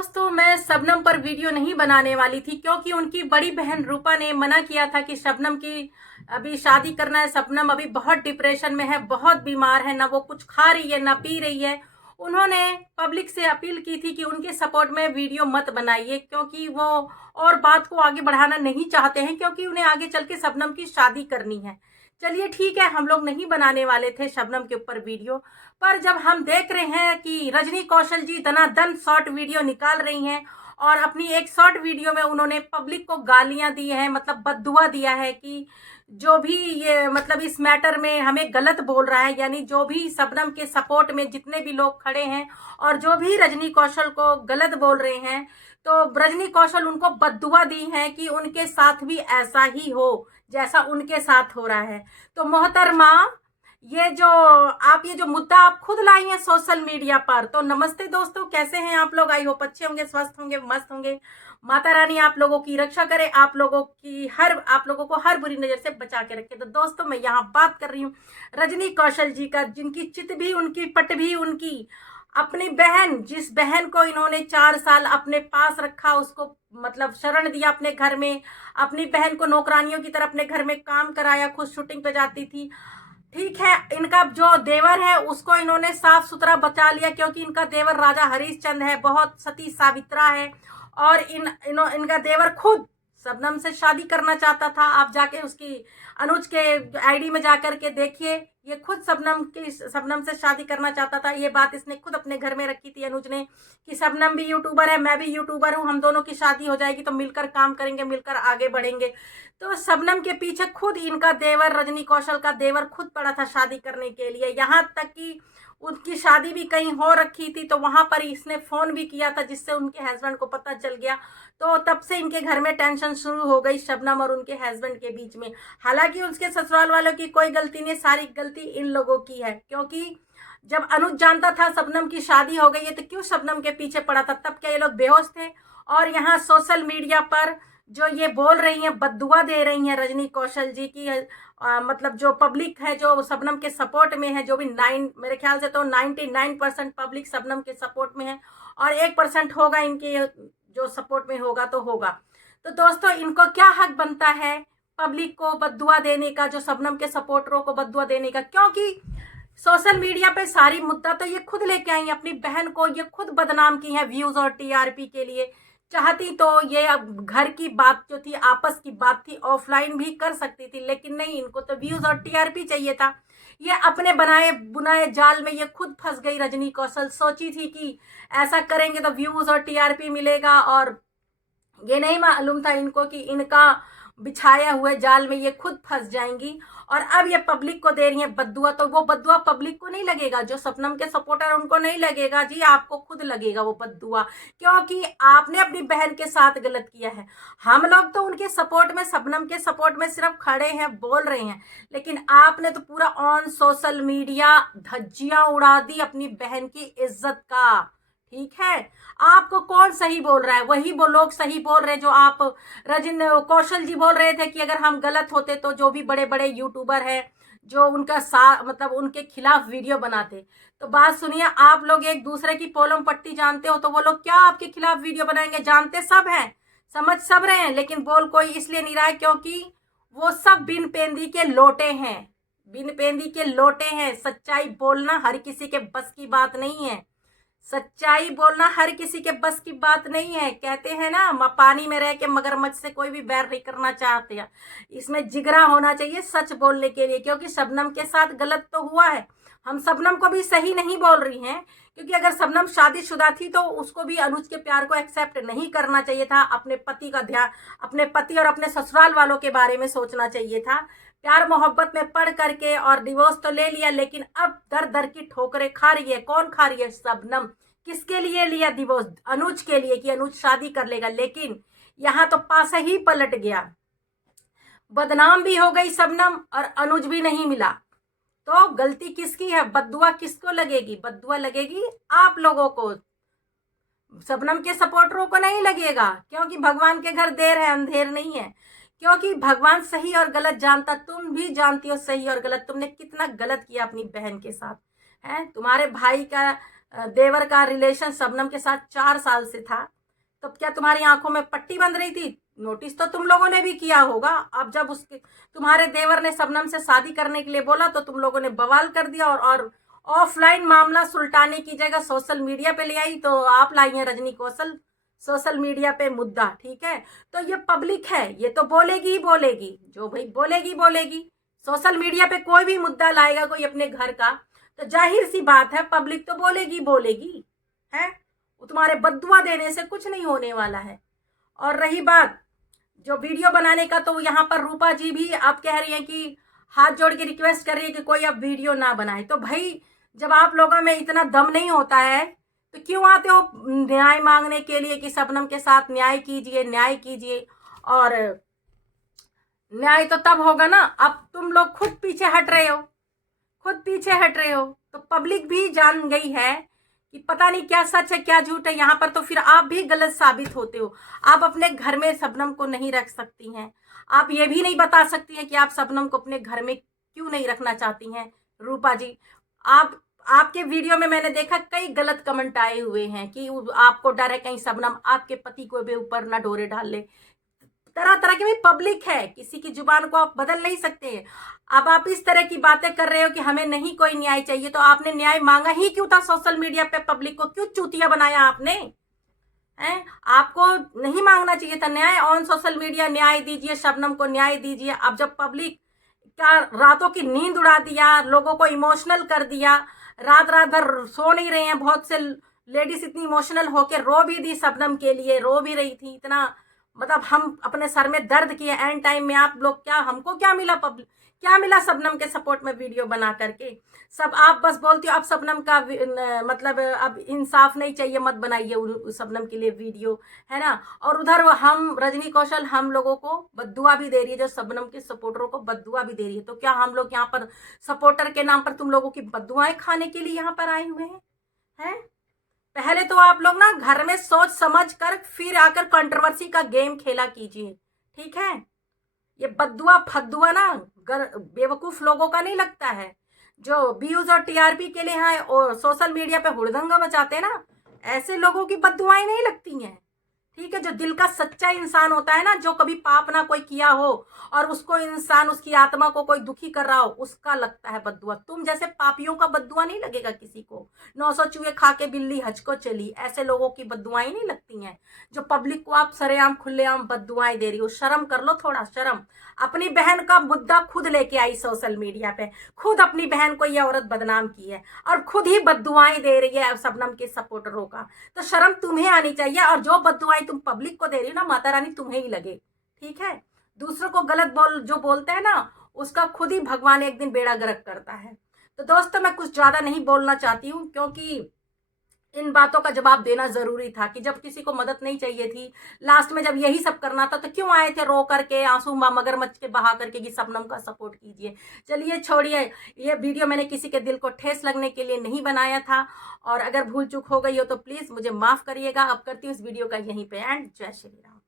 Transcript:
दोस्तों मैं शबनम पर वीडियो नहीं बनाने वाली थी क्योंकि उनकी बड़ी बहन रूपा ने मना किया था कि शबनम की अभी शादी करना है। शबनम अभी बहुत डिप्रेशन में है, बहुत बीमार है, ना वो कुछ खा रही है ना पी रही है। उन्होंने पब्लिक से अपील की थी कि उनके सपोर्ट में वीडियो मत बनाइए क्योंकि वो और बात को आगे बढ़ाना नहीं चाहते हैं क्योंकि उन्हें आगे चल के शबनम की शादी करनी है। चलिए ठीक है, हम लोग नहीं बनाने वाले थे शबनम के ऊपर वीडियो, पर जब हम देख रहे हैं कि रजनी कौशल जी दनादन शॉर्ट वीडियो निकाल रही हैं और अपनी एक शॉर्ट वीडियो में उन्होंने पब्लिक को गालियां दी हैं, मतलब बद्दुआ दिया है कि जो भी ये मतलब इस मैटर में हमें गलत बोल रहा है, यानी जो भी शबनम के सपोर्ट में जितने भी लोग खड़े हैं और जो भी रजनी कौशल को गलत बोल रहे हैं, तो रजनी कौशल उनको बद्दुआ दी है कि उनके साथ भी ऐसा ही हो जैसा उनके साथ हो रहा है। तो मोहतरमा, ये जो मुद्दा आप खुद लाई हैं सोशल मीडिया पर, तो नमस्ते दोस्तों, कैसे हैं आप लोग? आई होप अच्छे होंगे, स्वस्थ होंगे, मस्त होंगे। माता रानी आप लोगों की रक्षा करे, आप लोगों को हर बुरी नजर से बचा के रखे। तो दोस्तों मैं यहाँ बात कर रही हूँ रजनी कौशल जी का, जिनकी चित भी उनकी, पट भी उनकी। अपनी बहन, जिस बहन को इन्होंने 4 साल अपने पास रखा, उसको मतलब शरण दिया अपने घर में, अपनी बहन को नौकरानियों की तरह अपने घर में काम कराया, खुद शूटिंग पे जाती थी। ठीक है, इनका जो देवर है उसको इन्होंने साफ सुथरा बचा लिया क्योंकि इनका देवर राजा हरिश्चंद्र है, बहुत सती सावित्रा है। और इनका देवर खुद शबनम से शादी करना चाहता था। आप जाके उसकी अनुज के आईडी में जाकर के देखिए, ये खुद शबनम से शादी करना चाहता था। ये बात इसने खुद अपने घर में रखी थी अनुज ने कि शबनम भी यूट्यूबर है, मैं भी यूट्यूबर हूँ, हम दोनों की शादी हो जाएगी तो मिलकर काम करेंगे, मिलकर आगे बढ़ेंगे। तो शबनम के पीछे खुद इनका देवर, रजनी कौशल का देवर खुद पड़ा था शादी करने के लिए। यहाँ तक कि उनकी शादी भी कहीं हो रखी थी तो वहां पर इसने फोन भी किया था जिससे उनके हस्बैंड को पता चल गया। तो तब से इनके घर में टेंशन शुरू हो गई शबनम और उनके हस्बैंड के बीच में। हालांकि उसके ससुराल वालों की कोई गलती नहीं, सारी गलती इन लोगों की है क्योंकि जब अनुज जानता था शबनम की शादी हो गई है तो क्यों शबनम के पीछे पड़ा था? तब क्या ये लोग बेहोश थे? और यहाँ सोशल मीडिया पर जो ये बोल रही हैं, बद्दुआ दे रही हैं रजनी कौशल जी की, मतलब जो पब्लिक है जो शबनम के सपोर्ट में है, जो भी मेरे ख्याल से तो 99% पब्लिक शबनम के सपोर्ट में है और 1% होगा इनके जो सपोर्ट में होगा तो होगा। तो दोस्तों इनको क्या हक बनता है पब्लिक को बद्दुआ देने का, जो शबनम के सपोर्टरों को बद्दुआ देने का? क्योंकि सोशल मीडिया पे सारी मुद्दा तो ये खुद लेके आई, अपनी बहन को ये खुद बदनाम की है व्यूज और टीआरपी के लिए। चाहती तो ये अब घर की बात जो थी, आपस की बात थी, ऑफलाइन भी कर सकती थी, लेकिन नहीं, इनको तो व्यूज और टीआरपी चाहिए था। ये अपने बनाए बुनाए जाल में ये खुद फंस गई रजनी कौशल। सोची थी कि ऐसा करेंगे तो व्यूज और टीआरपी मिलेगा, और ये नहीं मालूम था इनको कि इनका बिछाया हुए जाल में ये खुद फंस जाएंगी। और अब ये पब्लिक को दे रही है बद्दुआ, तो वो बद्दुआ पब्लिक को नहीं लगेगा, जो शबनम के सपोर्टर उनको नहीं लगेगा जी, आपको खुद लगेगा वो बद्दुआ, क्योंकि आपने अपनी बहन के साथ गलत किया है। हम लोग तो उनके सपोर्ट में, शबनम के सपोर्ट में सिर्फ खड़े हैं, बोल रहे हैं, लेकिन आपने तो पूरा ऑन सोशल मीडिया धज्जियां उड़ा दी अपनी बहन की इज्जत का। ठीक है, आपको कौन सही बोल रहा है? वही वो लोग सही बोल रहे जो आप रजन कौशल जी बोल रहे थे कि अगर हम गलत होते तो जो भी बड़े बड़े यूट्यूबर हैं जो उनका मतलब उनके खिलाफ वीडियो बनाते। तो बात सुनिए, आप लोग एक दूसरे की पोलम पट्टी जानते हो तो वो लोग क्या आपके खिलाफ वीडियो बनाएंगे? जानते सब हैं, समझ सब रहे हैं, लेकिन बोल कोई इसलिए नहीं रहा है क्योंकि वो सब बिन पेंदी के लोटे हैं, बिन पेंदी के लोटे हैं। सच्चाई बोलना हर किसी के बस की बात नहीं है, सच्चाई बोलना हर किसी के बस की बात नहीं है। कहते हैं ना, पानी में रह के मगरमच्छ से कोई भी बैर नहीं करना चाहते हैं। इसमें जिगरा होना चाहिए सच बोलने के लिए, क्योंकि शबनम के साथ गलत तो हुआ है। हम शबनम को भी सही नहीं बोल रही हैं, क्योंकि अगर शबनम शादीशुदा थी तो उसको भी अनुज के प्यार को एक्सेप्ट नहीं करना चाहिए था। अपने पति का ध्यान, अपने पति और अपने ससुराल वालों के बारे में सोचना चाहिए था। प्यार मोहब्बत में पढ़ करके और डिवोर्स तो ले लिया, लेकिन अब दर दर की ठोकरें खा रही है। कौन खा रही है? शबनम। किसके लिए लिया डिवोर्स? अनुज के लिए, कि अनुज शादी कर लेगा, लेकिन यहाँ तो पासा ही पलट गया। बदनाम भी हो गई शबनम और अनुज भी नहीं मिला। तो गलती किसकी है? बद्दुआ किसको लगेगी? बद्दुआ लगेगी आप लोगों को, शबनम के सपोर्टरों को नहीं लगेगा, क्योंकि भगवान के घर देर है अंधेर नहीं है। क्योंकि भगवान सही और गलत जानता, तुम भी जानती हो सही और गलत। तुमने कितना गलत किया अपनी बहन के साथ, है? तुम्हारे भाई का देवर का रिलेशन शबनम के साथ 4 साल से था, तो क्या तुम्हारी आंखों में पट्टी बंध रही थी? नोटिस तो तुम लोगों ने भी किया होगा। अब जब उसके तुम्हारे देवर ने शबनम से शादी करने के लिए बोला तो तुम लोगों ने बवाल कर दिया और ऑफलाइन मामला सुलटाने की जगह सोशल मीडिया पे ले आई। तो आप लाई हैं रजनी कौशल सोशल मीडिया पे मुद्दा, ठीक है। तो ये पब्लिक है, ये तो बोलेगी ही बोलेगी, जो भाई बोलेगी बोलेगी। सोशल मीडिया पे कोई भी मुद्दा लाएगा कोई अपने घर का, तो जाहिर सी बात है पब्लिक तो बोलेगी बोलेगी, है। वो तुम्हारे बद्दुआ देने से कुछ नहीं होने वाला है। और रही बात जो वीडियो बनाने का, तो यहाँ पर रूपा जी भी आप कह रही हैं कि हाथ जोड़ के रिक्वेस्ट कर रही है कि कोई अब वीडियो ना बनाए। तो भाई जब आप लोगों में इतना दम नहीं होता है तो क्यों आते हो न्याय मांगने के लिए कि शबनम के साथ न्याय कीजिए, न्याय कीजिए। और न्याय तो तब होगा ना, अब तुम लोग खुद पीछे हट रहे हो, खुद पीछे हट रहे हो। तो पब्लिक भी जान गई है कि पता नहीं क्या सच है क्या झूठ है। यहाँ पर तो फिर आप भी गलत साबित होते हो। आप अपने घर में शबनम को नहीं रख सकती हैं, आप ये भी नहीं बता सकती हैं कि आप शबनम को अपने घर में क्यों नहीं रखना चाहती हैं। रूपा जी, आपके वीडियो में मैंने देखा कई गलत कमेंट आए हुए हैं कि आपको डर है कहीं शबनम आपके पति को भी ऊपर ना डोरे डाल ले। तरह तरह की भी पब्लिक है, किसी की जुबान को आप बदल नहीं सकते। अब आप इस तरह की बातें कर रहे हो कि हमें नहीं कोई न्याय चाहिए, तो आपने न्याय मांगा ही क्यों था? सोशल मीडिया पे पब्लिक को क्यों चूतिया बनाया आपने? हैं? आपको नहीं मांगना चाहिए था न्याय। ऑन सोशल मीडिया न्याय दीजिए, शबनम को न्याय दीजिए। अब जब पब्लिक का रातों की नींद उड़ा दिया, लोगों को इमोशनल कर दिया, रात रात भर सो नहीं रहे हैं, बहुत से लेडीज इतनी इमोशनल होके रो भी दी शबनम के लिए, रो भी रही थी इतना, मतलब हम अपने सर में दर्द किए एंड टाइम में। आप लोग क्या, हमको क्या मिला, पब्लिक क्या मिला शबनम के सपोर्ट में वीडियो बना करके? सब आप बस बोलती हो। अब शबनम का मतलब अब इंसाफ नहीं चाहिए, मत बनाइए शबनम के लिए वीडियो, है ना। और उधर हम रजनी कौशल हम लोगों को बद्दुआ भी दे रही है, जो शबनम के सपोर्टरों को बद्दुआ भी दे रही है। तो क्या हम लोग यहाँ पर सपोर्टर के नाम पर तुम लोगों की बद्दुआएं खाने के लिए यहाँ पर आए हुए हैं? पहले तो आप लोग ना घर में सोच समझ कर फिर आकर कंट्रोवर्सी का गेम खेला कीजिए, ठीक है। ये बद्दुआ फद्दुआ ना बेवकूफ लोगों का नहीं लगता है, जो व्यूज और टीआरपी के लिए हैं और सोशल मीडिया पे हुड़दंगा मचाते हैं ना, ऐसे लोगों की बद्दुआएं नहीं लगती हैं, ठीक है। जो दिल का सच्चा इंसान होता है ना, जो कभी पाप ना कोई किया हो और उसको इंसान उसकी आत्मा को कोई दुखी कर रहा हो, उसका लगता है बद्दुआ। तुम जैसे पापियों का बद्दुआ नहीं लगेगा किसी को। 900 चूहे खा के बिल्ली हज को चली, ऐसे लोगों की बद्दुआएं नहीं लगती हैं। जो पब्लिक को आप सरेआम खुलेआम बद्दुआएं दे रही हो, शर्म कर लो थोड़ा, शर्म। अपनी बहन का मुद्दा खुद लेके आई सोशल मीडिया पे, खुद अपनी बहन को ये औरत बदनाम की है और खुद ही बद्दुआएं दे रही है शबनम के सपोर्टरों का। तो शर्म तुम्हें आनी चाहिए। और जो बद्दुआएं तुम पब्लिक को दे रही हो ना, माता रानी तुम्हें ही लगे, ठीक है। दूसरों को गलत जो बोलते हैं ना, उसका खुद ही भगवान एक दिन बेड़ा गर्क करता है। तो दोस्तों मैं कुछ ज्यादा नहीं बोलना चाहती हूँ, क्योंकि इन बातों का जवाब देना जरूरी था कि जब किसी को मदद नहीं चाहिए थी, लास्ट में जब यही सब करना था, तो क्यों आए थे रो करके, आंसू मगरमच्छ के बहा करके कि शबनम का सपोर्ट कीजिए। चलिए छोड़िए, ये वीडियो मैंने किसी के दिल को ठेस लगने के लिए नहीं बनाया था, और अगर भूल चूक हो गई हो तो प्लीज मुझे माफ करिएगा। अब करती हूँ इस वीडियो का यहीं पे एंड। जय श्री राम।